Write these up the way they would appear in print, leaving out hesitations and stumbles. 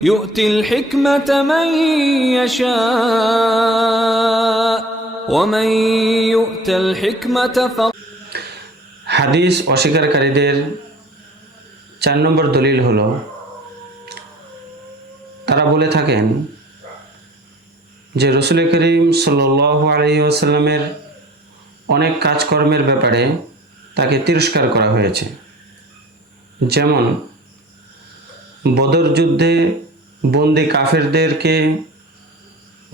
يؤتي الحكمة من يشاء ومن يؤت الحكمة হাদিস অস্বীকারীদের 4 নম্বর দলিল হলো তারা বলে থাকেন যে রাসূল করিম সাল্লাল্লাহু আলাইহি ওয়াসাল্লামের অনেক কাজকর্মের ব্যাপারে তাকে তিরস্কার করা হয়েছে। যেমন বদর যুদ্ধে বন্দী কাফেরদেরকে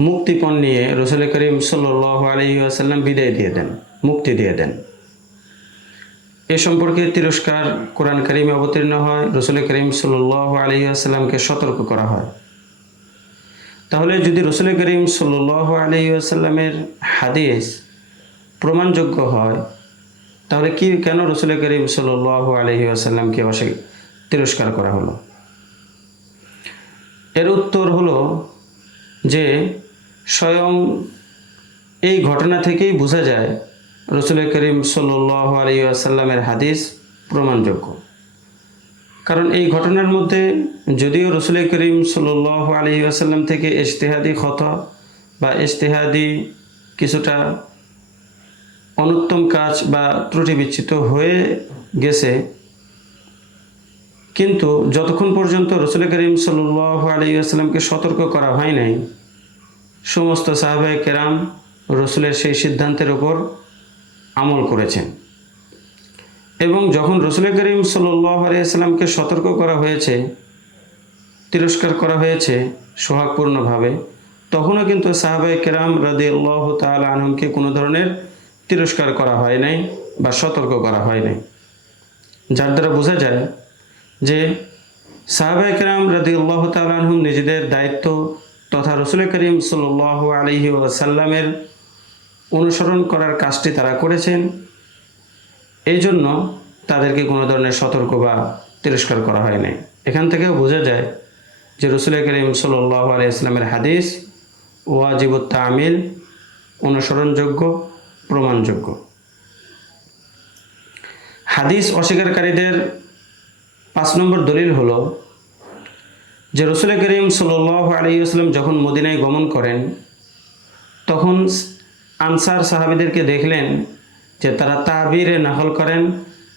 মুক্তিপণ নিয়ে রাসূল করিম সাল্লাল্লাহু আলাইহি ওয়াসাল্লাম বিদায় দিয়ে দেন, মুক্তি দিয়ে দেন। এ সম্পর্কে তিরস্কার কোরআন কারিমে অবতীর্ণ হয়, রাসূল করিম সাল্লাল্লাহু আলাইহি ওয়াসাল্লামকে সতর্ক করা হয়। তাহলে যদি রাসূল করিম সাল্লাল্লাহু আলাইহি ওয়াসাল্লামের হাদিস প্রমাণযোগ্য হয়, তাহলে কেন রাসূল করিম সাল্লাল্লাহু আলাইহি ওয়াসাল্লামকে তিরস্কার করা হলো? এর উত্তর হলো যে স্বয়ং এই ঘটনা থেকেই বোঝা যায় রাসূল করিম সাল্লাল্লাহু আলাইহি ওয়াসাল্লামের হাদিস প্রমাণযোগ্য। কারণ এই ঘটনার মধ্যে যদিও রাসূল করিম সাল্লাল্লাহু আলাইহি ওয়াসাল্লাম থেকে ইজতিহাদি খতা বা ইজতিহাদি কিছুটা অনুত্তম কাজ বা ত্রুটি বিচ্যুত হয়ে গেছে, কিন্তু যতক্ষণ পর্যন্ত রাসূল করিম সাল্লাল্লাহু আলাইহি ওয়াসাল্লামকে সতর্ক করা হয় নাই, সমস্ত সাহাবায়ে কেরাম রাসূলের সেই সিদ্ধান্তের উপর আমল করেছেন। এবং যখন রাসূল করিম সাল্লাল্লাহু আলাইহি ওয়াসাল্লামকে সতর্ক করা হয়েছে, তিরস্কার করা হয়েছে সোহাগপূর্ণভাবে, তখনও কিন্তু সাহাবায়ে কেরাম রাদিয়াল্লাহু তাআলা আনহুমকে কোনো ধরনের তিরস্কার করা হয় নাই বা সতর্ক করা হয় নাই। যার দ্বারা বোঝা যায় যে সাহাবায়ে কেরাম রাদিয়াল্লাহু তাআলা আনহুম নিজেদের দায়িত্ব তথা রাসূল করিম সাল্লাল্লাহু আলাইহি ওয়াসাল্লামের অনুসরণ করার কাজটি তারা করেছেন। এই জন্য তাদেরকে কোনো ধরনের সতর্ক বা তিরস্কার করা হয় নাই। এখান থেকেও বোঝা যায় যে রাসূল করিম সাল্লাল্লাহু আলাইহি ওয়াসাল্লামের হাদিস ওয়াজিবুত তামিল, অনুসরণযোগ্য, প্রমাণযোগ্য। হাদিস অস্বীকারীদের 5 নম্বর দলিল হলো যে রাসূল করিম সাল্লাল্লাহু আলাইহি ওয়াসাল্লাম যখন মদিনায় গমন করেন, তখন আনসার সাহাবীদেরকে দেখলেন যে তারা তাবিরে নকল করেন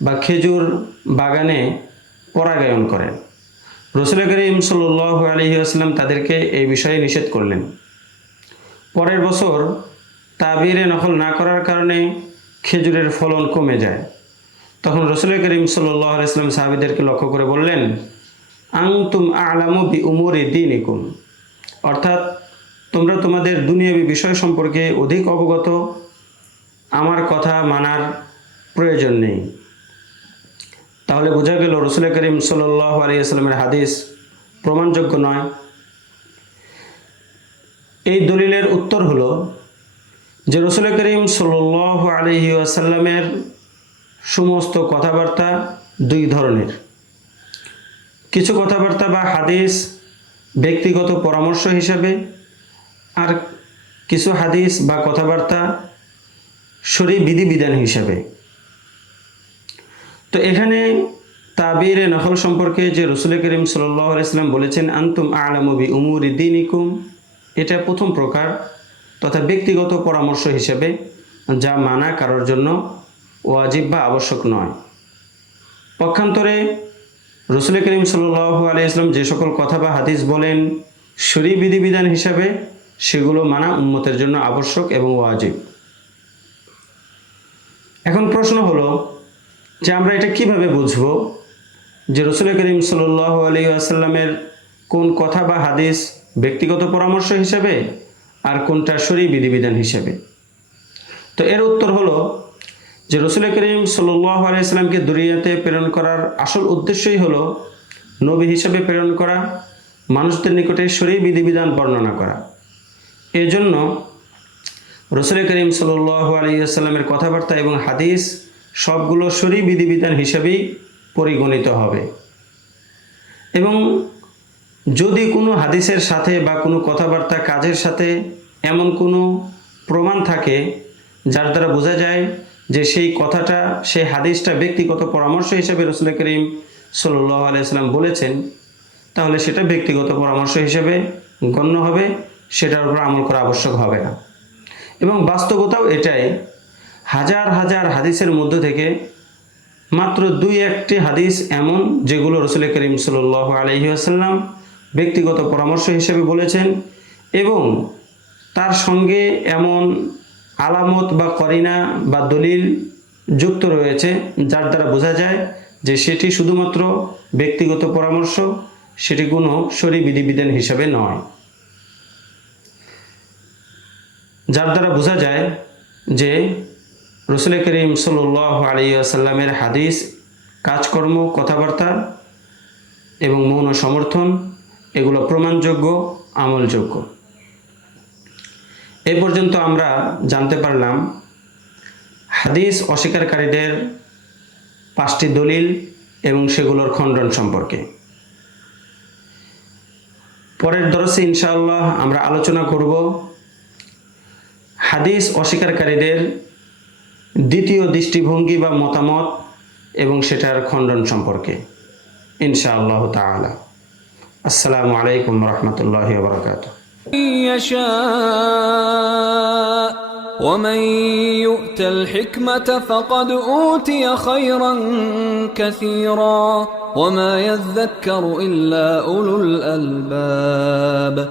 বা খেজুর বাগানে পরাগায়ন করেন। রাসূল করিম সাল্লাল্লাহু আলাইহি ওয়াসাল্লাম তাদেরকে এই বিষয়ে নিষেধ করলেন। পরের বছর তাবিরে নকল না করার কারণে খেজুরের ফলন কমে যায়। তখন রাসূল করিম সাল্লাল্লাহু আলাইহি ওয়াসাল্লাম সাহাবীদেরকে লক্ষ্য করে বললেন, আনতুম আ'লামু বি উমুরি দীনিকুম, অর্থাৎ তোমরা তোমাদের দুনিয়াবী বিষয় সম্পর্কে অধিক অবগত, আমার কথা মানার প্রয়োজন নেই। তাহলে বোঝা গেল রাসূল করিম সাল্লাল্লাহু আলাইহি ওয়াসাল্লামের হাদিস প্রমাণযোগ্য নয়। এই দলিলের উত্তর হলো যে রাসূল করিম সাল্লাল্লাহু আলাইহি ওয়াসাল্লামের সমস্ত কথাবার্তা 2 ধরনের। কিছু কথাবার্তা বা হাদিস ব্যক্তিগত পরামর্শ হিসাবে, আর কিছু হাদিস বা কথাবার্তা শরীয়ী বিধিবিধান হিসাবে। তো এখানে তাবিরে নকল সম্পর্কে যে রাসূল করিম সাল্লাল্লাহু আলাইহি ওয়াসাল্লাম বলেছেন আনতুম আ'লামু বি উমুরি দীনিকুম, এটা প্রথম প্রকার তথা ব্যক্তিগত পরামর্শ হিসেবে, যা মানা কারোর জন্য ওয়াজিব বা আবশ্যক নয়। পক্ষান্তরে রাসূল করিম সাল্লাল্লাহু আলাইহি ওয়াসাল্লাম যে সকল কথা বা হাদিস বলেন শরীয়ী বিধিবিধান হিসাবে, সেগুলো মানা উম্মতের জন্য আবশ্যক এবং ওয়াজিব। এখন প্রশ্ন হলো যে আমরা এটা কিভাবে বুঝবো যে রাসূল করিম সাল্লাল্লাহু আলাইহি ওয়াসাল্লামের কোন কথা বা হাদিস ব্যক্তিগত পরামর্শ হিসাবে আর কোনটা শরীয়ী বিধিবিধান হিসাবে? তো এর উত্তর হলো যে রাসূল করিম সাল্লাল্লাহু আলাইহি ওয়াসাল্লামকে দুনিয়াতে প্রেরণ করার আসল উদ্দেশ্যই হলো নবী হিসেবে প্রেরণ করা, মানুষদের নিকটে শরীয়ী বিধিবিধান বর্ণনা করা। এজন্য রাসূল করিম সাল্লাল্লাহু আলাইহি ওয়াসাল্লামের কথাবার্তা এবং হাদিস সবগুলো শরীয়ী বিধিবিধান হিসেবেই পরিগণিত হবে। এবং যদি কোনো হাদিসের সাথে বা কোনো কথাবার্তা কাজের সাথে এমন কোনো প্রমাণ থাকে যার দ্বারা বোঝা যায় যে সেই কথাটা, সেই হাদিসটা ব্যক্তিগত পরামর্শ হিসেবে রাসূল করিম সাল্লাল্লাহু আলাইহি ওয়াসাল্লাম বলেছেন, তাহলে সেটা ব্যক্তিগত পরামর্শ হিসেবে গণ্য হবে, সেটার উপর আমল করা আবশ্যক হবে না। এবং বাস্তবতাও এটাই, হাজার হাজার হাদিসের মধ্য থেকে মাত্র 2-1টি হাদিস এমন যেগুলো রাসূল করিম সাল্লাল্লাহু আলাইহি ওয়াসাল্লাম ব্যক্তিগত পরামর্শ হিসেবে বলেছেন, এবং তার সঙ্গে এমন আলামত বা করিনা বা দলিল যুক্ত রয়েছে যার দ্বারা বোঝা যায় যে সেটি শুধুমাত্র ব্যক্তিগত পরামর্শ, সেটি কোনো শরঈ বিধিবিধান হিসাবে নয়। যার দ্বারা বোঝা যায় যে রাসূল করিম সাল্লাল্লাহু আলাইহি ওয়াসাল্লামের হাদিস, কাজকর্ম, কথাবার্তা এবং মৌন সমর্থন এগুলো প্রমাণযোগ্য, আমলযোগ্য। এ পর্যন্ত আমরা জানতে পারলাম হাদিস অস্বীকারীদের 5টি দলিল এবং সেগুলোর খণ্ডন সম্পর্কে। পরের দরসে ইনশাআল্লাহ আমরা আলোচনা করব হাদিস অস্বীকারীদের দ্বিতীয় দৃষ্টিভঙ্গি বা মতামত এবং সেটার খণ্ডন সম্পর্কে ইনশাআল্লাহ তাআলা। আসসালামু আলাইকুম ওয়া রাহমাতুল্লাহি ওয়া বারাকাতুহু। يشاء ومن يؤت الحكمة فقد أوتي خيرا كثيرا وما يذكر إلا أولو الألباب